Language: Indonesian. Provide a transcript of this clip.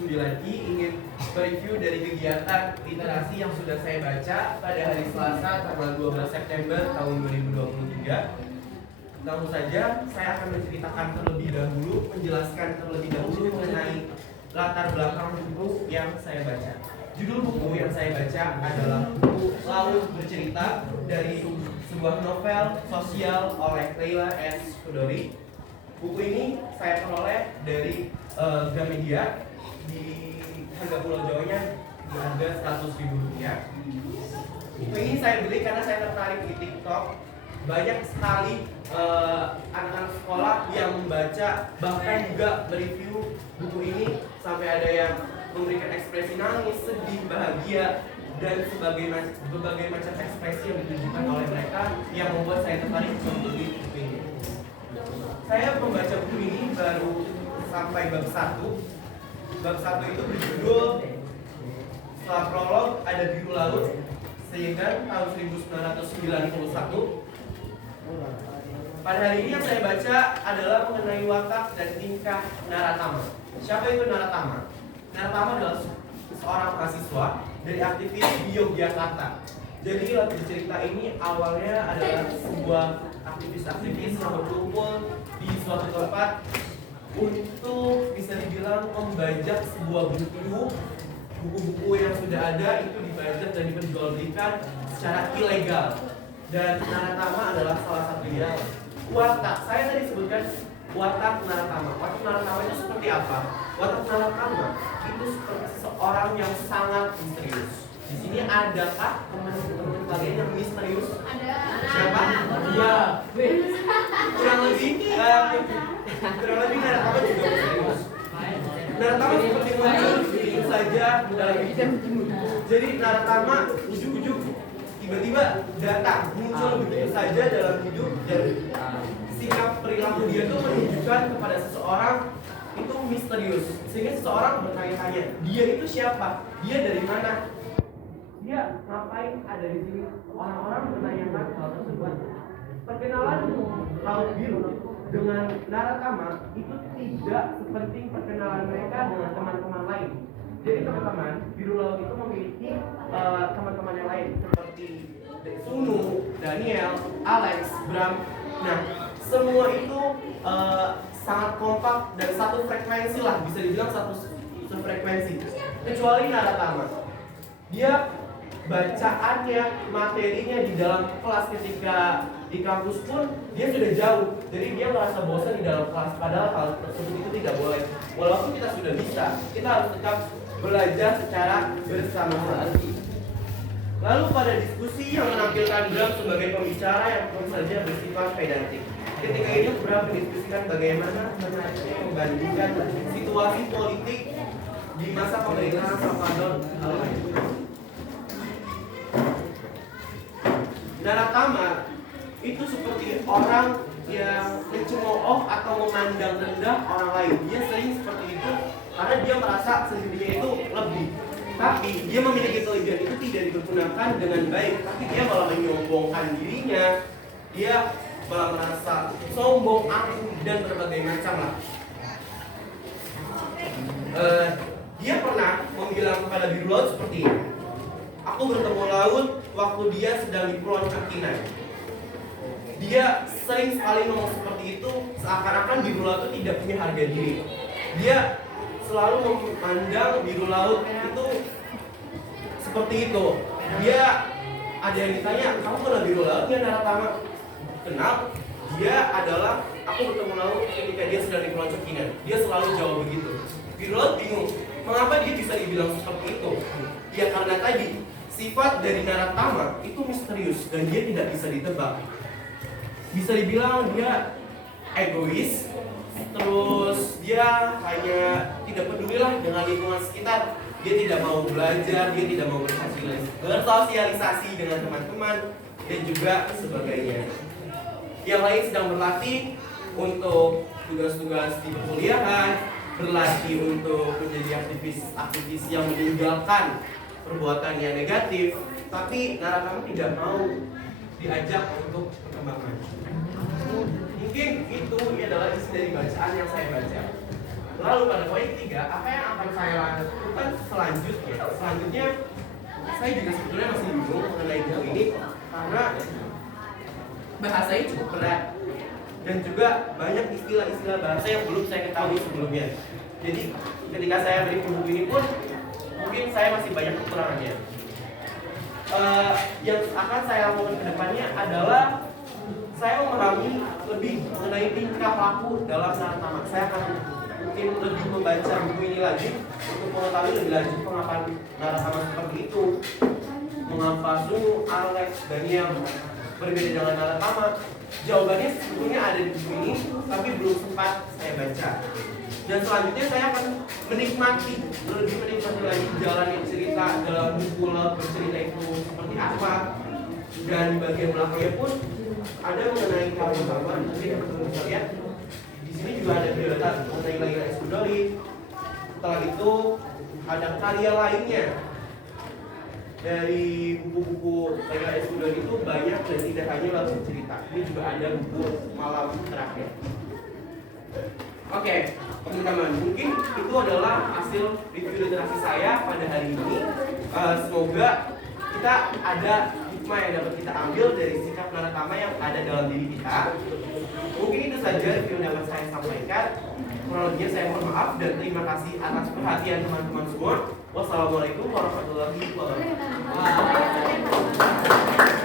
9I ingin mereview dari kegiatan literasi yang sudah saya baca pada hari Selasa tanggal 12 September tahun 2023. Langsung saja saya akan menceritakan terlebih dahulu, menjelaskan terlebih dahulu mengenai latar belakang buku yang saya baca. Judul buku yang saya baca adalah buku Laut Bercerita dari sebuah novel sosial oleh Leila S. Chudori. Buku ini saya peroleh dari Gramedia di harga Pulau Jawanya di harga Rp100.000. Buku ini saya beli karena saya tertarik di TikTok. Banyak sekali anak-anak sekolah yang membaca, bahkan juga mereview buku ini, sampai ada yang memberikan ekspresi nangis, sedih, bahagia, dan berbagai macam ekspresi yang ditunjukkan oleh mereka yang membuat saya tertarik untuk beli buku ini. Saya membaca buku ini baru sampai bab 1. Bab 1 itu berjudul setelah prolog ada biru laut, sehingga tahun 1991. Pada hari ini yang saya baca adalah mengenai watak dan tingkah Naratama. Siapa itu Naratama? Naratama adalah seorang mahasiswa dari aktivis di Yogyakarta. Jadi latar cerita ini awalnya adalah sebuah aktivis-aktivis yang berkumpul di suatu tempat untuk bisa dibilang membajak sebuah buku-buku yang sudah ada itu dibajak dan diperjualbelikan secara ilegal. Dan Naratama adalah salah satunya. Watak, saya tadi sebutkan watak Naratama. Watak Naratama itu seperti apa? Watak Naratama itu seperti seseorang yang sangat misterius. Di sini adakah teman-teman kalian yang misterius? Ada. Siapa? Iya. Kurang lebih Naratama juga misterius. Naratama seperti muncul begitu saja dalam hidup. Jadi Naratama ujuk-ujuk tiba-tiba datang muncul begitu saja dalam hidup, dan sikap perilaku dia itu menunjukkan kepada seseorang itu misterius, sehingga seseorang bertanya-tanya, dia itu siapa? Dia dari mana? Dia ngapain ada di sini? Orang-orang menanyakan hal tersebut. Perkenalan Laut Biru dengan Naratama itu tidak seperti perkenalan mereka dengan teman-teman lain. Jadi teman-teman, Biru Laut itu memiliki teman-teman yang lain seperti Sunu, Daniel, Alex, Bram. Nah, semua itu sangat kompak dan satu frekuensi lah, bisa dibilang satu frekuensi. Kecuali Naratama, dia bacaannya, materinya di dalam kelas ketika di kampus pun dia sudah jauh. Jadi dia merasa bosan di dalam kelas, padahal hal tersebut itu tidak boleh. Walaupun kita sudah bisa, kita harus tetap belajar secara bersama-sama. Lalu pada diskusi yang menampilkan Bram sebagai pembicara yang tentu saja bersifat pedantik. Ketika itu Bram mendiskusikan bagaimana menariknya membandingkan situasi politik di masa pemerintahan Salvador Allende. Naratama itu seperti orang yang mencemooh atau memandang rendah orang lain. Dia sering seperti itu karena dia merasa sendirinya itu lebih. Tapi dia memiliki kelebihan itu tidak dipergunakan dengan baik, tapi dia malah menyombongkan dirinya. Dia malah merasa sombong, angkuh, dan berbagai macam lah. Dia pernah membilang kepada Biru Laut seperti ini, aku bertemu laut waktu dia sedang di Puncak Kinai. Dia sering sekali ngomong seperti itu, seakan-akan Biru Laut itu tidak punya harga diri. Dia selalu memandang Biru Laut itu seperti itu. Dia ada yang ditanya, kamu kenal Biru Laut ya Naratama? Kenal. Dia adalah, aku bertemu laut ketika dia sedang di Puncak Kinai. Dia selalu jawab begitu. Biru Laut bingung, mengapa dia bisa dibilang seperti itu? Ya karena tadi sifat dari Naratama itu misterius dan dia tidak bisa ditebak. Bisa dibilang dia egois, terus dia hanya tidak pedulilah dengan lingkungan sekitar. Dia tidak mau belajar, dia tidak mau bersosialisasi dengan teman-teman dan juga sebagainya. Yang lain sedang berlatih untuk tugas-tugas di perkuliahan, berlatih untuk menjadi aktivis yang meninggalkan perbuatan yang negatif, tapi Naratama tidak mau diajak untuk perkembangan. Mungkin itu adalah isi dari bacaan yang saya baca. Lalu pada poin ketiga, apa yang akan saya lakukan selanjutnya? Selanjutnya, saya juga sebetulnya masih bingung mengenai buku ini karena bahasanya cukup berat dan juga banyak istilah-istilah bahasa yang belum saya ketahui sebelumnya. Jadi ketika saya beli buku ini pun mungkin saya masih banyak kekurangannya. Yang akan saya lakukan ke depannya adalah saya memahami lebih mengenai tingkah laku dalam narasama. Saya akan mungkin lebih membaca buku ini lagi untuk mengetahui lebih lanjut mengapa narasama seperti itu, mengapa Su, Alex, dan yang berbeda dengan narasama. Jawabannya sebetulnya ada di buku ini, tapi belum sempat saya baca. Dan selanjutnya saya akan lebih menikmati lagi jalannya cerita dalam buku laut bercerita itu seperti apa. Dan di bagian belakangnya pun ada mengenai kawan-kawan. Mungkin teman-teman bisa lihat di sini juga ada biodata mengenai Laila Escuderi. Setelah itu ada karya lainnya dari buku-buku Laila Escuderi itu banyak dan tidak hanya lalu cerita. Ini juga ada buku Malam Terakhir. Oke, teman-teman, mungkin itu adalah hasil review literasi saya pada hari ini. Semoga kita ada hikmah yang dapat kita ambil dari sikap naratama yang ada dalam diri kita. Mungkin itu saja review yang dapat saya sampaikan. Kurang lebihnya saya mohon maaf dan terima kasih atas perhatian teman-teman semua. Wassalamualaikum warahmatullahi wabarakatuh.